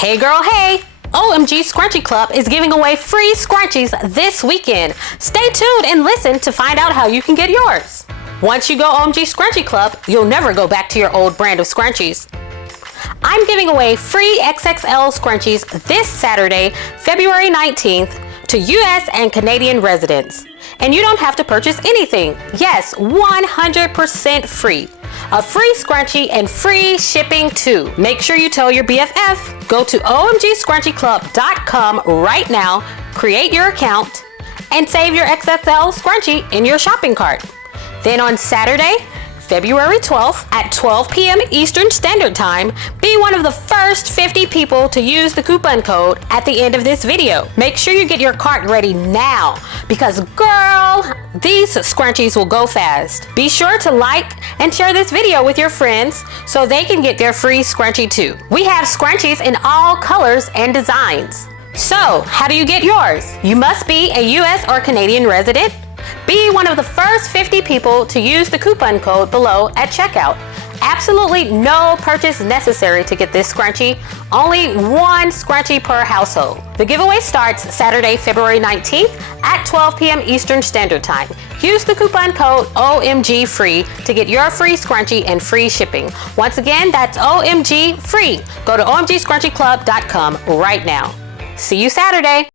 Hey girl, hey! OMG Scrunchie Club is giving away free scrunchies this weekend. Stay tuned and listen to find out how you can get yours. Once you go OMG Scrunchie Club, you'll never go back to your old brand of scrunchies. I'm giving away free XXL Scrunchies this Saturday, February 19th to US and Canadian residents. And you don't have to purchase anything. Yes, 100% free. A free scrunchie and free shipping too. Make sure you tell your BFF. Go to omgscrunchieclub.com right now, create your account, and save your XXL scrunchie in your shopping cart. Then on Saturday, February 12th at 12 p.m. Eastern Standard Time, be one of the first 50 people to use the coupon code at the end of this video. Make sure you get your cart ready now because girl, these scrunchies will go fast. Be sure to like and share this video with your friends so they can get their free scrunchie too. We have scrunchies in all colors and designs. So, how do you get yours? You must be a US or Canadian resident. Be one of the first 50 people to use the coupon code below at checkout. Absolutely no purchase necessary to get this scrunchie. Only one scrunchie per household. The giveaway starts Saturday, February 19th at 12 p.m. Eastern Standard Time. Use the coupon code OMG FREE to get your free scrunchie and free shipping. Once again, that's OMG FREE. Go to omgscrunchieclub.com right now. See you Saturday.